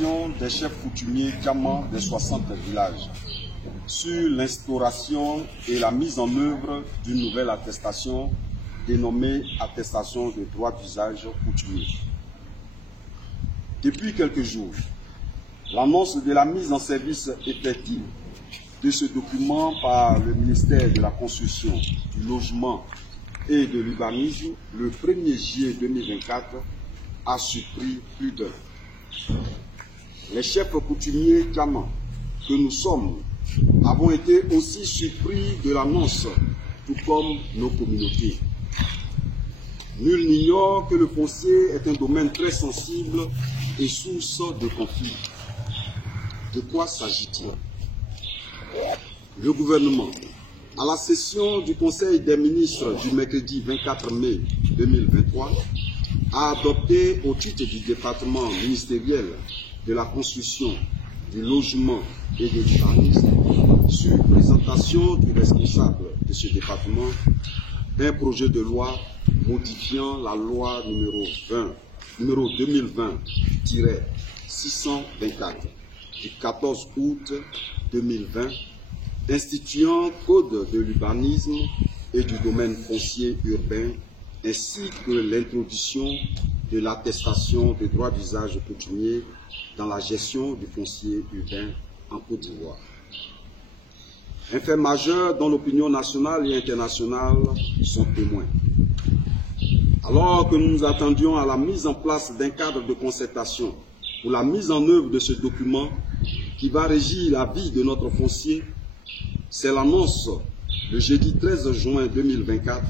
consultation des chefs coutumiers diamants des 60 villages sur l'instauration et la mise en œuvre d'une nouvelle attestation dénommée attestation de droit d'usage coutumier. Depuis quelques jours, l'annonce de la mise en service effective de ce document par le ministère de la Construction, du Logement et de l'Urbanisme le 1er juillet 2024 a surpris plus d'un. Les chefs coutumiers diamants que nous sommes avons été aussi surpris de l'annonce, tout comme nos communautés. Nul n'ignore que le foncier est un domaine très sensible et source de conflits. De quoi s'agit-il? Le gouvernement, à la session du Conseil des ministres du mercredi 24 mai 2023, a adopté au titre du département ministériel de la construction, du logement et de l'urbanisme, sur présentation du responsable de ce département, un projet de loi modifiant la loi numéro 2020-624 du 14 août 2020, instituant Code de l'urbanisme et du domaine foncier urbain, ainsi que l'introduction de l'attestation de droit d'usage coutumier dans la gestion du foncier urbain en Côte d'Ivoire. Un fait majeur dont l'opinion nationale et internationale sont témoins. Alors que nous nous attendions à la mise en place d'un cadre de concertation pour la mise en œuvre de ce document qui va régir la vie de notre foncier, c'est l'annonce le jeudi 13 juin 2024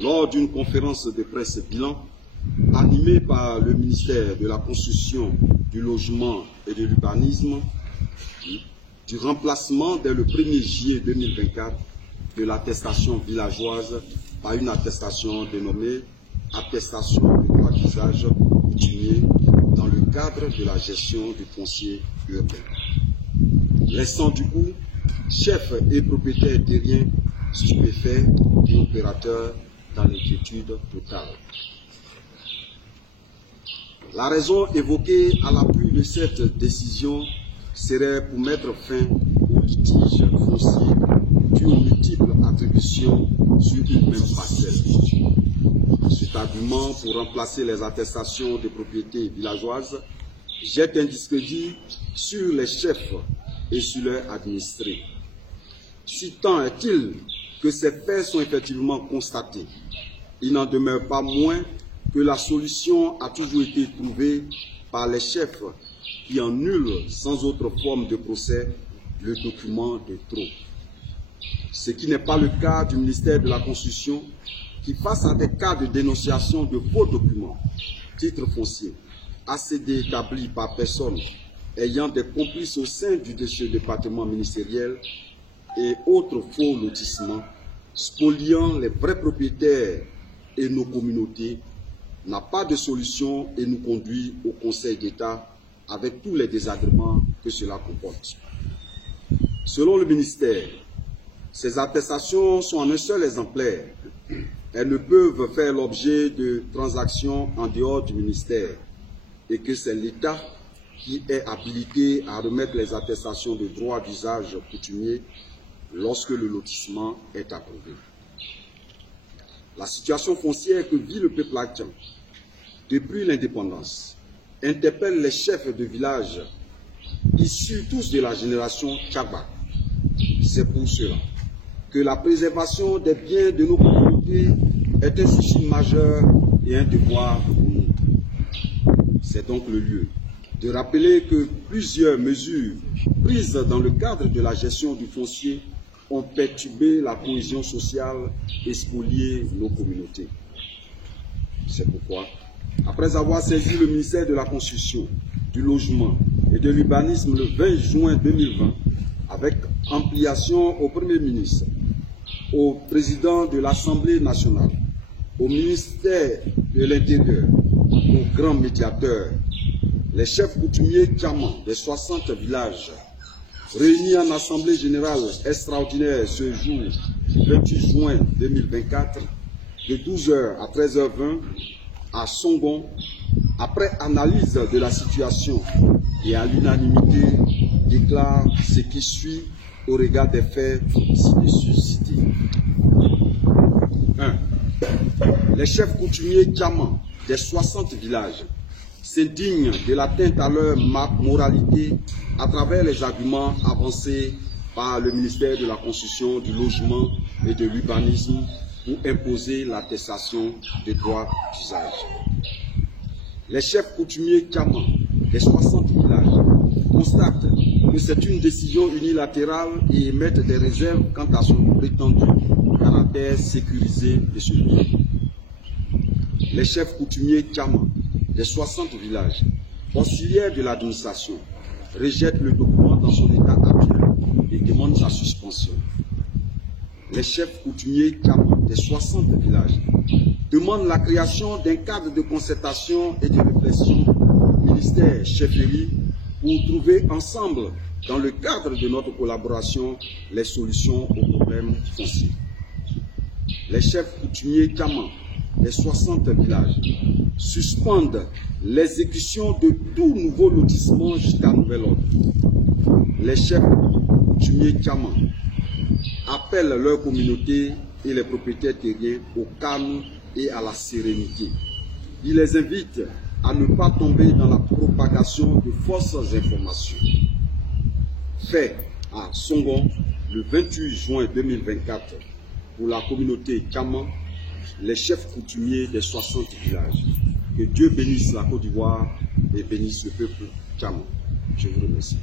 lors d'une conférence de presse bilan animée par le ministère de la Construction, du Logement et de l'Urbanisme du remplacement dès le 1er juillet 2024 de l'attestation villageoise par une attestation dénommée attestation de droit d'usage coutumier dans le cadre de la gestion du foncier urbain. Laissant du coup chefs et propriétaires terriens stupéfaits et opérateurs dans l'inquiétude totale. La raison évoquée à l'appui de cette décision serait pour mettre fin aux litiges fonciers dus aux multiples attributions sur une même parcelle. Cet argument pour remplacer les attestations de propriété villageoise jette un discrédit sur les chefs et sur leurs administrés. Si tant est-il que ces faits sont effectivement constatés, il n'en demeure pas moins que la solution a toujours été trouvée par les chefs qui annulent sans autre forme de procès le document de trop. Ce qui n'est pas le cas du ministère de la Construction qui, face à des cas de dénonciation de faux documents, titres fonciers, ACD établis par personne ayant des complices au sein du département ministériel et autres faux lotissements, spoliant les vrais propriétaires et nos communautés, n'a pas de solution et nous conduit au Conseil d'État avec tous les désagréments que cela comporte. Selon le ministère, ces attestations sont en un seul exemplaire. Elles ne peuvent faire l'objet de transactions en dehors du ministère et que c'est l'État qui est habilité à remettre les attestations de droit d'usage coutumier lorsque le lotissement est approuvé. La situation foncière que vit le peuple haïtien depuis l'indépendance interpelle les chefs de village issus tous de la génération Tchaba. C'est pour cela que la préservation des biens de nos communautés est un souci majeur et un devoir pour nous. C'est donc le lieu de rappeler que plusieurs mesures prises dans le cadre de la gestion du foncier ont perturbé la cohésion sociale et spolié nos communautés. C'est pourquoi, après avoir saisi le ministère de la Construction, du Logement et de l'Urbanisme le 20 juin 2020, avec ampliation au Premier ministre, au Président de l'Assemblée nationale, au ministère de l'Intérieur, aux grands médiateurs, les chefs coutumiers diamants des 60 villages, réunis en Assemblée générale extraordinaire ce jour, 28 juin 2024, de 12h à 13h20, à Songon, après analyse de la situation et à l'unanimité, déclare ce qui suit au regard des faits ci-dessus cités. 1. Les chefs coutumiers diamants des 60 villages s'indignent de l'atteinte à leur moralité à travers les arguments avancés par le ministère de la Construction, du Logement et de l'Urbanisme pour imposer l'attestation des droits d'usage. Les chefs coutumiers diamants des 60 villages constatent que c'est une décision unilatérale et émettent des réserves quant à son prétendu caractère sécurisé de ce lieu. Les chefs coutumiers diamants des 60 villages, auxiliaires de l'administration, rejettent le document dans son état actuel et demandent sa suspension. Les chefs coutumiers diamants des 60 villages demandent la création d'un cadre de concertation et de réflexion ministère-chefferie pour trouver ensemble, dans le cadre de notre collaboration, les solutions aux problèmes fonciers. Les chefs coutumiers diamants des 60 villages suspendent l'exécution de tout nouveau lotissement jusqu'à nouvel ordre. Les chefs coutumiers diamants appellent leur communauté et les propriétaires terriens au calme et à la sérénité. Ils les invitent à ne pas tomber dans la propagation de fausses informations. Fait à Songon le 28 juin 2024 pour la communauté diamant, les chefs coutumiers des 60 villages. Que Dieu bénisse la Côte d'Ivoire et bénisse le peuple diamant. Je vous remercie.